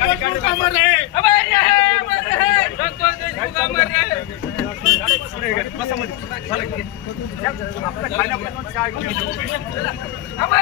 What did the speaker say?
तो देश भूखा मर रहे अब ये है मर रहे सब तो देश भूखा मर रहे सुनेगा बस समझ चल अब खाना बना चाय अब ये